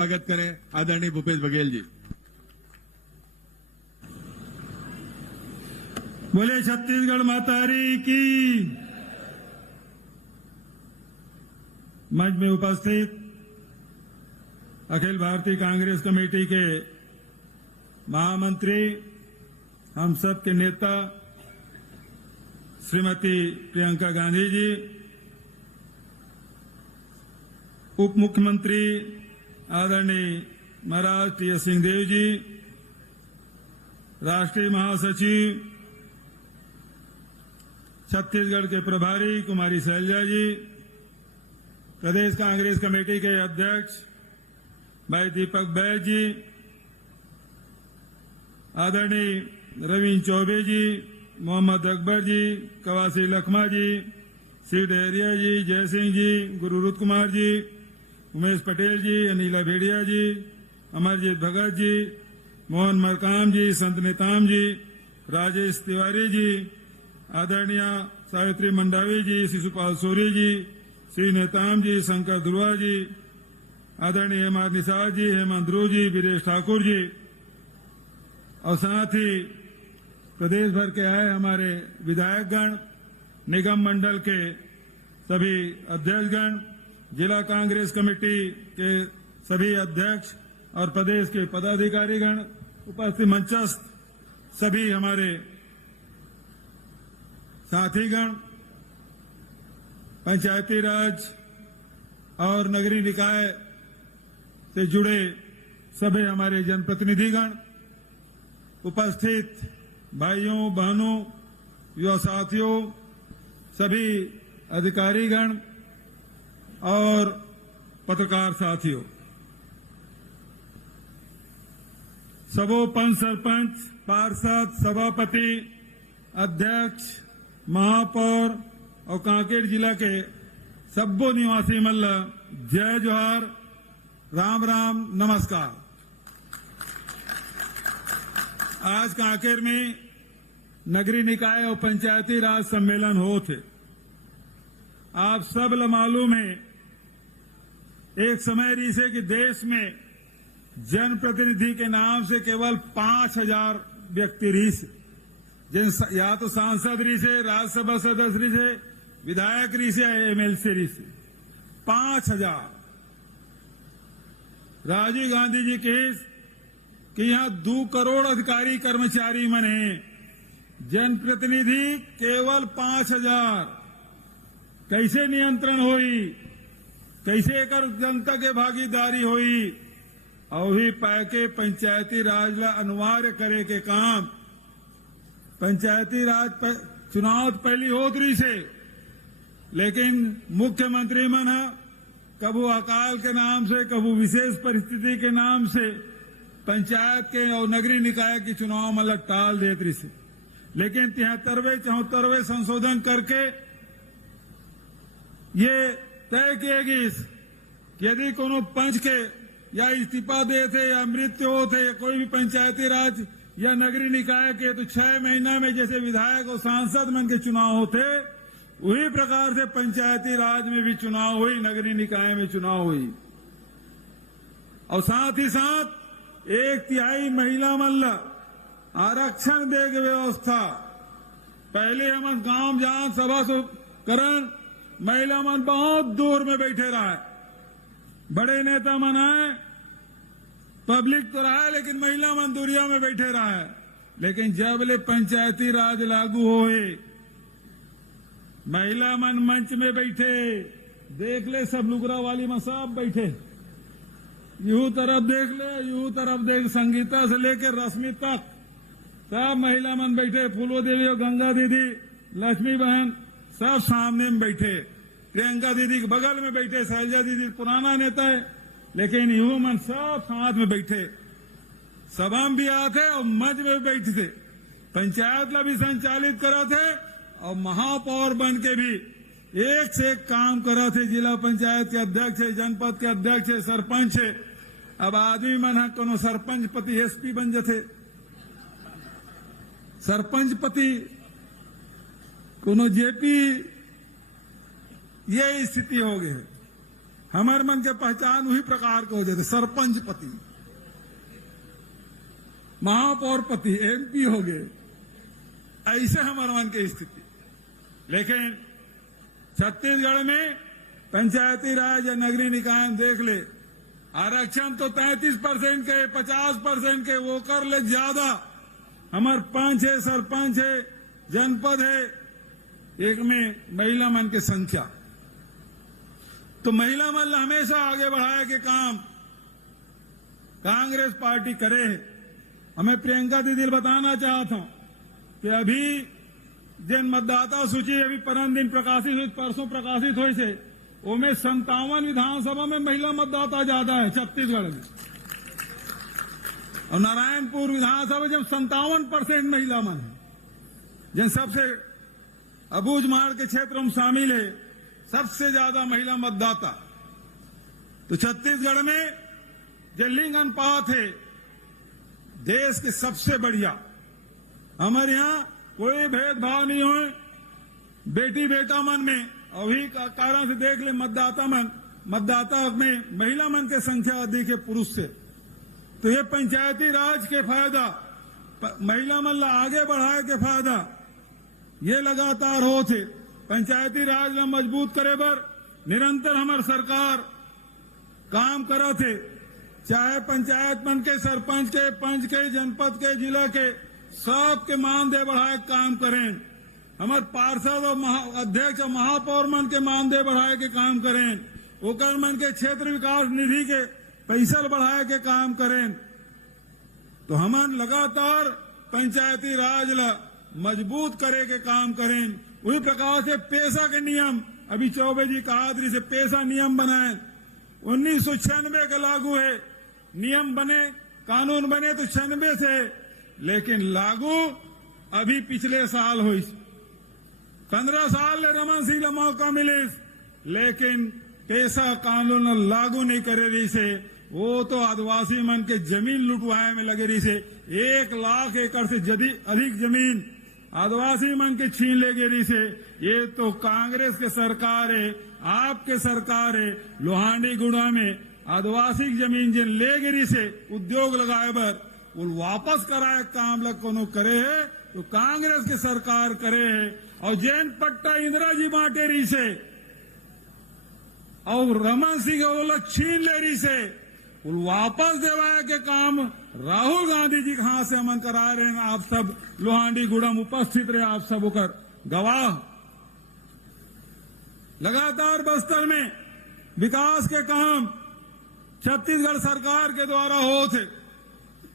स्वागत करें आदरणीय भूपेश बघेल जी। बोले छत्तीसगढ़ मातारी की। मंच में उपस्थित अखिल भारतीय कांग्रेस कमेटी के महामंत्री, हम सब के नेता श्रीमती प्रियंका गांधी जी, उप मुख्यमंत्री आदरणीय महाराज टी.एस. सिंहदेव जी, राष्ट्रीय महासचिव छत्तीसगढ़ के प्रभारी कुमारी शैलजा जी, प्रदेश कांग्रेस कमेटी के अध्यक्ष भाई दीपक बैज जी, आदरणीय रविंद्र चौबे जी, मोहम्मद अकबर जी, कवासी लखमा जी, श्री डहरिया जी, जयसिंह जी, गुरुरुत कुमार जी, उमेश पटेल जी, अनिला भेड़िया जी, अमरजीत भगत जी, मोहन मरकाम जी, संत नेताम जी, राजेश तिवारी जी, आदरणीय सावित्री मंडावी जी, शिशुपाल सोरी जी, श्री नेताम जी, शंकर ध्रुवा जी, आदरणीय हेमंत निषाद जी, हेमंत ध्रुव जी, वीरेश ठाकुर जी, और साथ ही प्रदेश भर के आए हमारे विधायकगण, निगम मंडल के सभी अध्यक्षगण, जिला कांग्रेस कमेटी के सभी अध्यक्ष और प्रदेश के पदाधिकारीगण, उपस्थित मंचस्थ सभी हमारे साथीगण, पंचायती राज और नगरीय निकाय से जुड़े सभी हमारे जनप्रतिनिधिगण, उपस्थित भाइयों बहनों, युवा साथियों, सभी अधिकारीगण और पत्रकार साथियों, सबों पंच सरपंच, पार्षद, सभापति, अध्यक्ष, महापौर और कांकेर जिला के सब्बो निवासी मल्ल, जय जोहार, राम राम, नमस्कार। आज कांकेर में नगरीय निकाय और पंचायती राज सम्मेलन हो थे। आप सब ल मालूम है, एक समय रिसे कि देश में जनप्रतिनिधि के नाम से केवल 5,000 व्यक्ति रिसे, या तो सांसद रिसे, राज्यसभा सदस्य रिसे, विधायक रिसे, एमएलसी रिसे, 5,000। राजीव गांधी जी केस कि यहाँ 2 करोड़ अधिकारी कर्मचारी मन है, जनप्रतिनिधि केवल 5,000। कैसे नियंत्रण होई, कैसे एकर जनता के भागीदारी होई, और भी पाके पंचायती राज ला अनिवार्य करे के काम। पंचायती राज चुनाव पहली होत रही से, लेकिन मुख्यमंत्री मन कबू अकाल के नाम से, कबू विशेष परिस्थिति के नाम से पंचायत के और नगरीय निकाय की चुनाव मतलब टाल देत रही से। लेकिन 73वें 74वें संशोधन करके ये तय किएगी कि यदि कोनो पंच के या इस्तीफा दे थे या मृत्यु हो थे या कोई भी पंचायती राज या नगरीय निकाय के, तो 6 महीना में जैसे विधायक और सांसद मन के चुनाव होते, वही प्रकार से पंचायती राज में भी चुनाव हुई, नगरीय निकाय में चुनाव हुई। और साथ ही साथ 1/3 महिला मल्ल आरक्षण दे के व्यवस्था। पहले हम गांव जान सभा करण, महिला मन बहुत दूर में बैठे रहा, बड़े नेता मन आए, पब्लिक तो रहा, लेकिन महिला मन दूरिया में बैठे रहा है। लेकिन जब ले पंचायती राज लागू होए, महिला मन मंच में बैठे, देख ले सब लुगरा वाली में सब बैठे, यूं तरफ देख ले, यूं तरफ देख, संगीता से लेकर रश्मि तक सब महिला मन बैठे, फूलो देवी और गंगा दीदी, लक्ष्मी बहन सब सामने में बैठे, प्रियंका दीदी के बगल में बैठे, शैलजा दीदी पुराना नेता है, लेकिन यूं मन सब साथ में बैठे, सभा में भी आते और मंच में भी बैठे थे, पंचायत ला भी संचालित करा थे और महापौर बन के भी एक से एक काम करा थे। जिला पंचायत के अध्यक्ष है, जनपद के अध्यक्ष है, सरपंच है। अब आदमी मन है कोनो सरपंच पति एसपी बन जाते, सरपंच पति कोनो जेपी, ये स्थिति हो गई है। हमारे मन के पहचान वही प्रकार के हो जाते, सरपंच पति, महापौर पति, एमपी हो गए, ऐसे हमारे मन की स्थिति। लेकिन छत्तीसगढ़ में पंचायती राज या नगरीय निकाय देख ले, आरक्षण तो 33% के, 50% के, वो कर ले ज्यादा। हमारे 5 है सरपंच है, जनपद है, एक में महिला मन की संख्या। तो महिला मन हमेशा आगे बढ़ाए के काम कांग्रेस पार्टी करे है। हमें प्रियंका दीदी बताना चाहता हूं कि अभी जिन मतदाता सूची अभी परम दिन प्रकाशित हुई, परसों प्रकाशित हुई से, उनमें 57 विधानसभा में महिला मतदाता ज्यादा है छत्तीसगढ़ में। और नारायणपुर विधानसभा जब 57% महिला मन है, जिन सबसे अबूझ मार के क्षेत्र में शामिल है, सबसे ज्यादा महिला मतदाता। तो छत्तीसगढ़ में जो लिंग अनुपात है देश के सबसे बढ़िया। हमारे यहाँ कोई भेदभाव नहीं हो बेटी बेटा मन में। अभी का कारण से देख ले, मतदाता में महिला मन की संख्या अधिक है पुरुष से। तो ये पंचायती राज के फायदा, महिला मन ला आगे बढ़ाए के फायदा ये लगातार हो थे। पंचायती राज ला मजबूत करे बर निरंतर हमार सरकार काम करा थे। चाहे पंचायत मन के, सरपंच के, पंच के, जनपद के, जिला के, सबके मानदेय बढ़ाए काम करें। हमारे पार्षद और अध्यक्ष और महापौर मन के मानदेय बढ़ाए के काम करें। ओकर मन के क्षेत्र विकास निधि के पैसा बढ़ाए के काम करें। तो हमन लगातार पंचायती राज ला मजबूत करे के काम करें। वही प्रकार से पेशा के नियम, अभी चौबे जी कहा से पेशा नियम बनाए, 1996 के लागू है। नियम बने, कानून बने तो 96 से, लेकिन लागू अभी पिछले साल हुई। 15 साल रमन सिंह ला मौका मिले, लेकिन पेशा कानून लागू नहीं करे रही से। वो तो आदिवासी मन के जमीन लुटवाए में लगे रही से। 1 लाख एकड़ से अधिक जमीन आदिवासी मन के छीन ले गई से। ये तो कांग्रेस के सरकार है, आपके सरकार है। लोहांडी गुड़ा में आदिवासी जमीन जिन ले गिरी से उद्योग लगाए बर वो वापस कराए काम लग कोनो करे है तो कांग्रेस के सरकार करे है। और जैन पट्टा इंदिरा जी बांटे रही से और रमन सिंह वो छीन ले रही से, वो वापस देवाए के काम राहुल गांधी जी कहां से अमन करा रहे हैं। आप सब लोहांडी गुड़म उपस्थित रहे, आप सब होकर गवाह। लगातार बस्तर में विकास के काम छत्तीसगढ़ सरकार के द्वारा हो थे।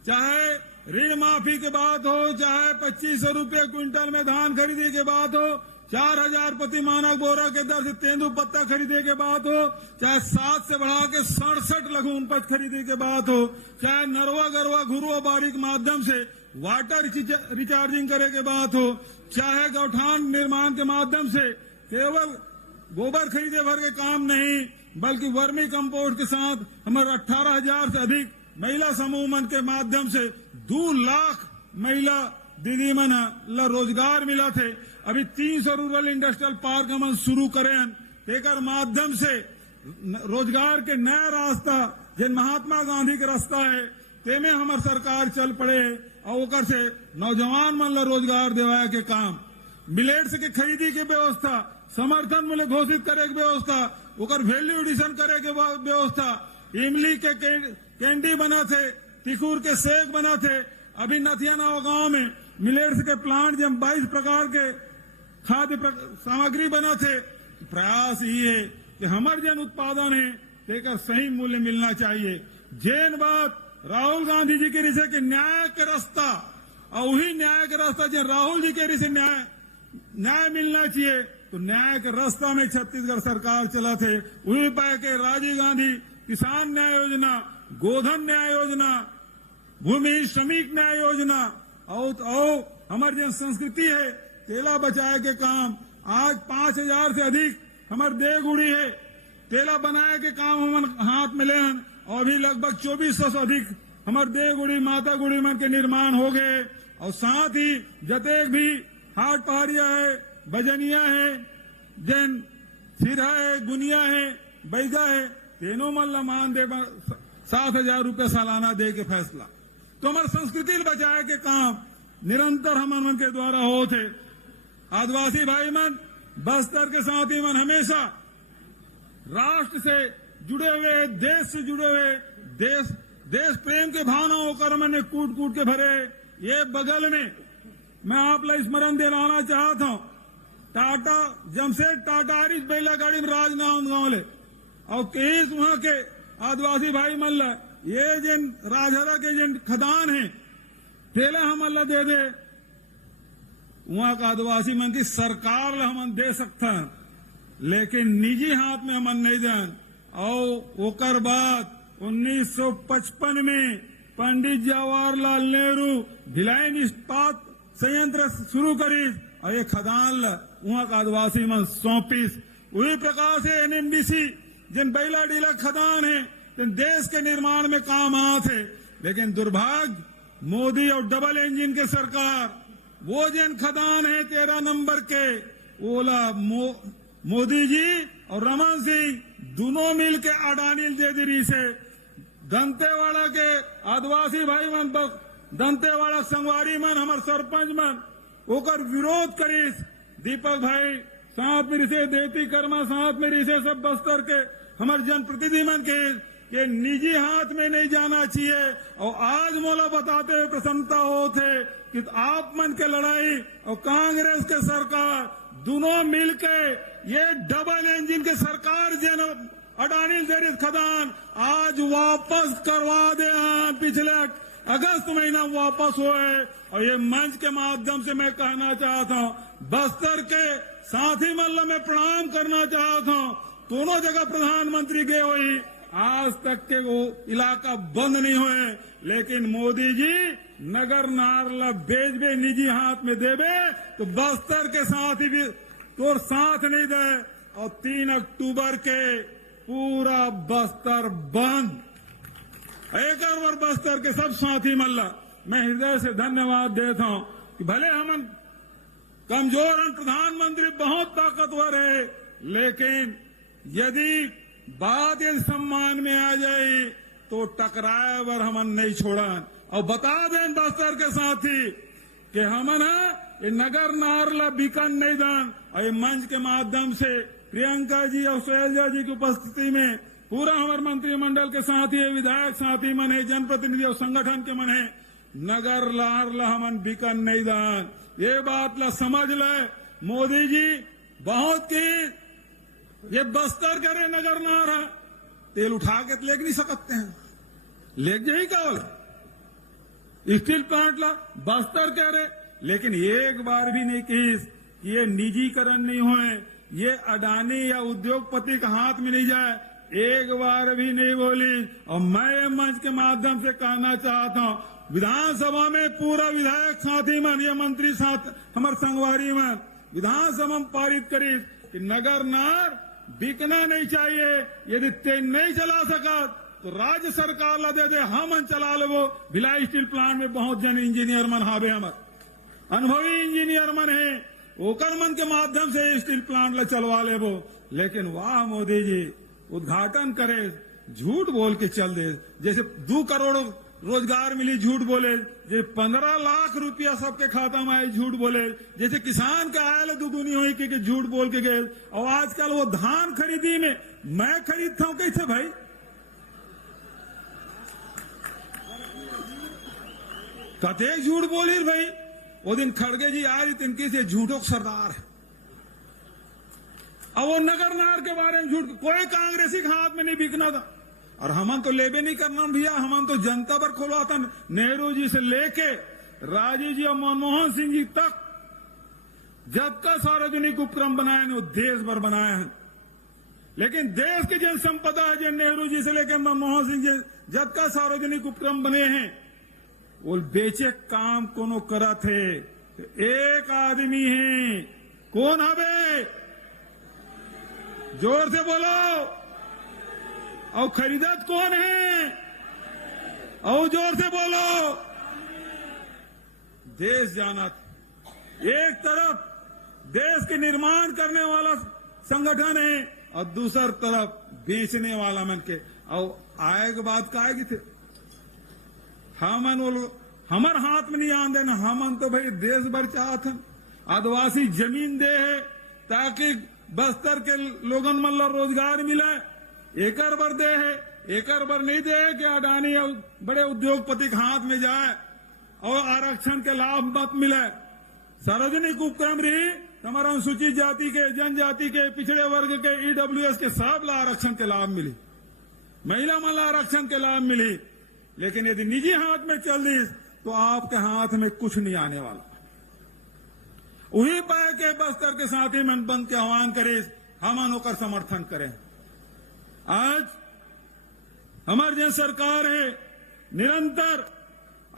चाहे ऋण माफी की बात हो, चाहे 2500 रुपये क्विंटल में धान खरीदी के बात हो, 4000 प्रति मानक बोरा के दर से तेंदू पत्ता खरीदे के बात हो, चाहे 7 से बढ़ा के 67 लघु उपज खरीदे के बात हो, चाहे नरवा गरवा घुरुआ बाड़ी के माध्यम से वाटर रिचार्जिंग करे के बात हो, चाहे गौठान निर्माण के माध्यम से केवल गोबर खरीदे भर के काम नहीं बल्कि वर्मी कंपोस्ट के साथ हमारे 18,000 से अधिक महिला समूह मन के माध्यम से 2 लाख महिला दीदी मन ला रोजगार मिला थे। अभी 300 रूरल इंडस्ट्रियल पार्क हम शुरू करें, तेकर माध्यम से रोजगार के नया रास्ता जिन महात्मा गांधी के रास्ता है तेमें हमार सरकार चल पड़े और ओकर से नौजवान मन ला रोजगार देवाए के काम, मिलेट्स के खरीदी के व्यवस्था, समर्थन मूल्य घोषित करे के व्यवस्था, ओकर वैल्यू एडिशन करे के व्यवस्था, इमली के कैंडी बना थे, तिकुर के सेक बना थे। अभी नथियानाव गांव में मिलेट्स के प्लांट जब 22 प्रकार के खाद्य सामग्री बना थे। प्रयास ये है कि हमारे जन उत्पादन है तेकर सही मूल्य मिलना चाहिए। जैन बात राहुल गांधी जी के रिसे के न्याय के रास्ता और वही न्याय के रास्ता जो राहुल जी के रिसे न्याय मिलना चाहिए। तो न्याय के रास्ता में छत्तीसगढ़ सरकार चला थे। वही पाए के राजीव गांधी किसान न्याय योजना, गोधन न्याय योजना, भूमि श्रमिक न्याय योजना और हमारी जो संस्कृति है तेला बचाए के काम, आज 5000 से अधिक हमारे देवगुड़ी है तेला बनाए के काम हम हाथ में ले और अभी लगभग 2400 से अधिक हमारे देवगुड़ी माता गुड़ी मन के निर्माण हो गए। और साथ ही जतेक भी हाट पहाड़िया है, बजनिया है, जैन सिरा है, गुनिया है, बैगा है, तेनों मल्ला मान दे 7,000 रुपये सालाना दे के फैसला। तो हमारे संस्कृति बचाए के काम निरंतर हम मन के द्वारा हो थे। आदिवासी भाई मन, बस्तर के साथी मन हमेशा राष्ट्र से जुड़े हुए, देश से जुड़े हुए, देश प्रेम के भावनाओं कर मैंने कूट कूट के भरे। ये बगल में मैं आप ला स्मरण दिलाना चाहता हूं, टाटा जमशेद टाटा हरीश बेला गाड़ी में राजनांद गांव ले और केस वहां के आदिवासी भाई मल्ला ये जिन राजहरा के जिन खदान है तेला हम अल्लाह दे दे, वहां का आदिवासी मन की सरकार हम दे सकता है, लेकिन निजी हाथ में हमन नहीं दें। और ओकर बाद 1955 में पंडित जवाहरलाल नेहरू भिलाई इस्पात संयंत्र शुरू करी और ये खदान वहां का आदिवासी मन सौंपीस। वही प्रकार से एनएमडीसी जिन बैला डीला खदान है जिन देश के निर्माण में काम आते, लेकिन दुर्भाग्य मोदी और डबल इंजन के सरकार वो जिन खदान है 13 नंबर के ओला मोदी जी और रमन सिंह दोनों मिल के अडानी जेदरी से दंतेवाड़ा के आदिवासी भाई मन, दंतेवाड़ा संगवारी मन, हमार सरपंच मन ओकर विरोध करीस। दीपक भाई साथ में से, देती कर्मा साथ में से, सब बस्तर के हमारे जनप्रतिनिधि मन के निजी हाथ में नहीं जाना चाहिए। और आज मोला बताते हुए प्रसन्नता होते कि आप मन के लड़ाई और कांग्रेस के सरकार दोनों मिलके ये डबल इंजन के सरकार जन अडानी जरित खदान आज वापस करवा दे। पिछले अगस्त महीना वापस हुए। और ये मंच के माध्यम से मैं कहना चाहता हूँ, बस्तर के साथी मल्ला में प्रणाम करना चाहता हूँ। दोनों जगह प्रधानमंत्री गए हुई, आज तक के वो इलाका बंद नहीं हुए, लेकिन मोदी जी नगर नारला बेच बे निजी हाथ में देवे तो बस्तर के साथ ही भी तो साथ नहीं दे। और 3 अक्टूबर के पूरा बस्तर बंद। एक और बस्तर के सब साथी मल्ला मैं हृदय से धन्यवाद देता हूं कि भले हम कमजोर हैं, प्रधानमंत्री बहुत ताकतवर है, लेकिन यदि बात यदि सम्मान में आ जाए तो टकराए वर हमन नहीं छोड़ा। और बता दें बस्तर के साथी कि हमन ये नगर नारला बिकन नहीं दान। और ये मंच के माध्यम से प्रियंका जी और शैलजा जी की उपस्थिति में पूरा हमारे मंत्रिमंडल के साथी है, विधायक साथी मन है, जनप्रतिनिधि और संगठन के मन है, नगर नारला हमन बिकन नहीं दान। ये बात ला समझ ले। मोदी जी बहुत की ये बस्तर करे नगर नार है, तेल उठा के लेग नहीं सकते हैं, लेग जाही का स्टील प्लांट ला बस्तर कह रहे, लेकिन एक बार भी नहीं की कि ये निजीकरण नहीं हुए, ये अडानी या उद्योगपति के हाथ में नहीं जाए, एक बार भी नहीं बोली। और मैं मंच के माध्यम से कहना चाहता हूं, विधानसभा में पूरा विधायक साथी मन या मंत्री साथ हमारे संगवारी मन विधानसभा में पारित करी कि नगर नार बिकना नहीं चाहिए। यदि ते नहीं चला सका तो राज्य सरकार ला दे दे, हम चला लेवो। भिलाई स्टील प्लांट में बहुत जन इंजीनियर मन हावे, हमारे अनुभवी इंजीनियर मन है, ओकर मन के माध्यम से स्टील प्लांट ला चलवा लेवो। लेकिन वाह मोदी जी उद्घाटन करे, झूठ बोल के चल दे। जैसे 2 करोड़ रोजगार मिली, झूठ बोले। जैसे 15 लाख रुपया सबके खाता में आए, झूठ बोले। जैसे किसान का आयल दुगुनी हुई कि झूठ बोल के गए। और आजकल वो धान खरीदी में मैं खरीदता हूं कैसे भाई? कते झूठ बोली भाई। वो दिन खड़गे जी आ रही तिनकी से झूठों सरदार है। अब वो नगर नार के बारे में झूठ, कोई कांग्रेसी के हाथ में नहीं बिकना था। और हमन तो लेबे नहीं करना भैया, हमन तो जनता पर खोला था। नेहरू जी से लेके राजीव जी और मनमोहन सिंह जी तक जब का सार्वजनिक उपक्रम बनाए वो देश भर बनाए हैं। लेकिन देश की जन संपदा है, जिन नेहरू जी से लेकर मनमोहन सिंह जी जब का सार्वजनिक उपक्रम बने हैं, वो बेचे काम कोनो करा थे। एक आदमी है, कौन हवे? जोर से बोलो। और खरीदत कौन है? और जोर से बोलो। देश जाना था। एक तरफ देश के निर्माण करने वाला संगठन है और दूसर तरफ बेचने वाला मन के और आए के बाद का आएगी थे हमन वो हमार हाथ में नहीं आन देना हमन तो भाई देश भर चाहत हन आदिवासी जमीन दे है ताकि बस्तर के लोगन मन ला रोजगार मिले एकर बर दे है एकर बर नहीं दे है कि अडानी बड़े उद्योगपति के हाथ में जाए और आरक्षण के लाभ मत मिले सार्वजनिक उपक्रम रही हमारा अनुसूचित जाति के जनजाति के पिछड़े वर्ग के ईडब्ल्यूएस के सब ला आरक्षण के लाभ मिली महिला मन ला आरक्षण के लाभ मिली लेकिन यदि निजी हाथ में चल दी तो आपके हाथ में कुछ नहीं आने वाला वही पाए के बस्तर के साथी मन बंद के आह्वान करे हम होकर समर्थन करें आज हमारी जो सरकार है निरंतर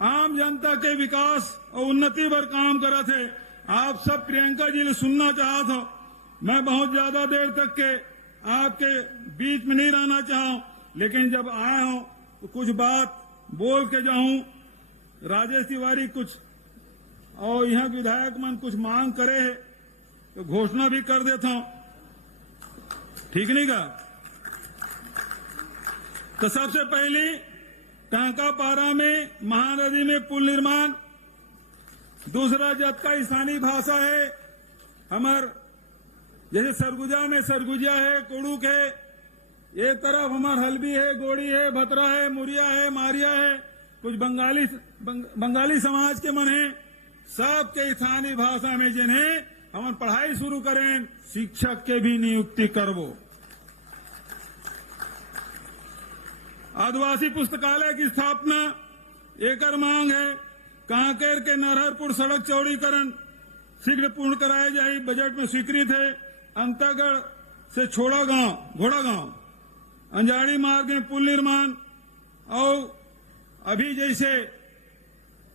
आम जनता के विकास और उन्नति पर काम कर रहे थे आप सब प्रियंका जी ने सुनना चाहत हो मैं बहुत ज्यादा देर तक के आपके बीच में नहीं रहना चाहूं लेकिन जब आया हूं तो कुछ बात बोल के जाऊं राजेश तिवारी कुछ और यहाँ विधायक मन कुछ मांग करे है तो घोषणा भी कर देता हूं ठीक नहीं का तो सबसे पहले टांकापारा में महानदी में पुल निर्माण दूसरा जबका स्थानीय भाषा है हमार जैसे सरगुजा में सरगुजिया है कुड़ुक है एक तरफ हमार हल्बी है गोड़ी है भतरा है मुरिया है मारिया है कुछ बंगाली समाज के मन है सबके स्थानीय भाषा में जिन्हें हम पढ़ाई शुरू करें शिक्षक के भी नियुक्ति करवो आदिवासी पुस्तकालय की स्थापना एकर मांग है कांकेर के नरहरपुर सड़क चौड़ीकरण शीघ्र पूर्ण कराया जाए बजट में स्वीकृत है अंतागढ़ से छोड़ा गांव घोड़ा गांव अंजाड़ी मार्ग में पुल निर्माण और अभी जैसे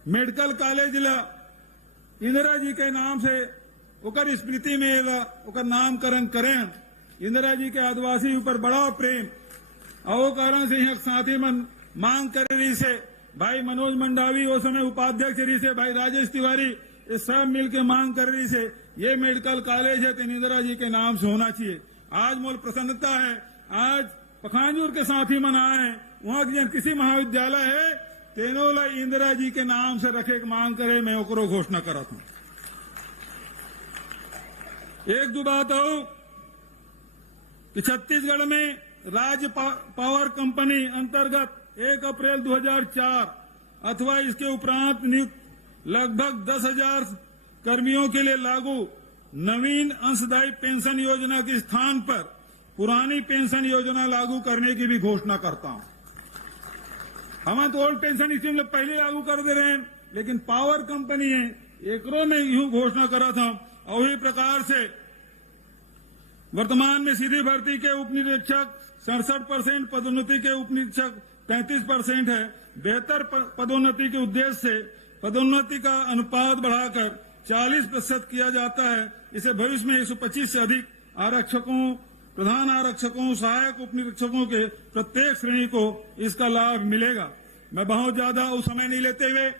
मेडिकल कॉलेज ला इंदिरा जी के नाम से ओकर स्मृति में ओकर नामकरण करें इंदिरा जी के आदिवासी ऊपर बड़ा प्रेम और कारण से यहाँ साथी मन मांग कर रही से भाई मनोज मंडावी वो समय उपाध्यक्ष रही से भाई राजेश तिवारी ये सब मिलकर मांग कर रही से ये मेडिकल कॉलेज है तो इंदिरा जी के नाम से होना चाहिए आज मोल प्रसन्नता है आज पखानजूर के साथी मन आए वहां की किसी महाविद्यालय है तेनों ला इंदिरा जी के नाम से रखे की मांग करे मैं ओकरो घोषणा करत हूं एक दो बात हो कि छत्तीसगढ़ में राज्य पावर कंपनी अंतर्गत 1 अप्रैल 2004 अथवा इसके उपरांत नियुक्त लगभग 10,000 कर्मियों के लिए लागू नवीन अंशदायी पेंशन योजना के स्थान पर पुरानी पेंशन योजना लागू करने की भी घोषणा करता हूं हम तो ओल्ड पेंशन स्कीम पहले लागू कर दे रहे हैं लेकिन पावर कंपनी है एकरों में यूं घोषणा करा था और इसी प्रकार से वर्तमान में सीधी भर्ती के उप निरीक्षक 67% पदोन्नति के उप निरीक्षक 33% है बेहतर पदोन्नति के उद्देश्य से पदोन्नति का अनुपात बढ़ाकर 40% किया जाता है इसे भविष्य में 125 से अधिक आरक्षकों प्रधान आरक्षकों सहायक उप निरीक्षकों के प्रत्येक श्रेणी को इसका लाभ मिलेगा मैं बहुत ज्यादा उस समय नहीं लेते हुए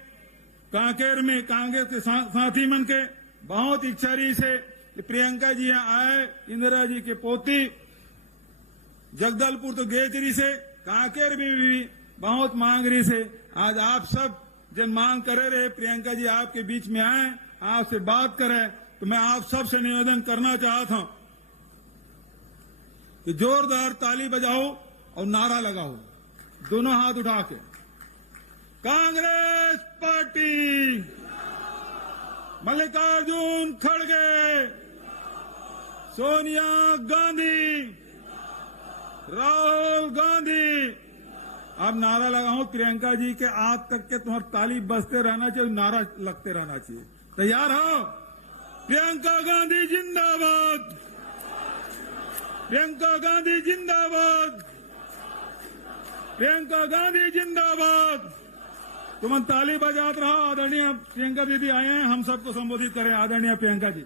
कांकेर में कांग्रेस के साथी मन के बहुत इच्छा रही से प्रियंका जी यहाँ आए इंदिरा जी के पोती जगदलपुर तो गेचरी से कांकेर में भी बहुत मांग रही से आज आप सब जन मांग करे रहे प्रियंका जी आपके बीच में आए आपसे बात करें तो मैं आप सब से निवेदन करना चाहता हूं कि जोरदार ताली बजाओ और नारा लगाओ दोनों हाथ उठा के कांग्रेस पार्टी मल्लिकार्जुन खड़गे सोनिया गांधी राहुल गांधी अब नारा लगाओ प्रियंका जी के आज तक के तुम्हारा ताली बजते रहना चाहिए नारा लगते रहना चाहिए तैयार हो प्रियंका गांधी जिंदाबाद प्रियंका गांधी जिंदाबाद प्रियंका गांधी जिंदाबाद तुम ताली बजाते रहो आदरणीय प्रियंका दीदी आए हैं हम सबको संबोधित करें आदरणीय प्रियंका जी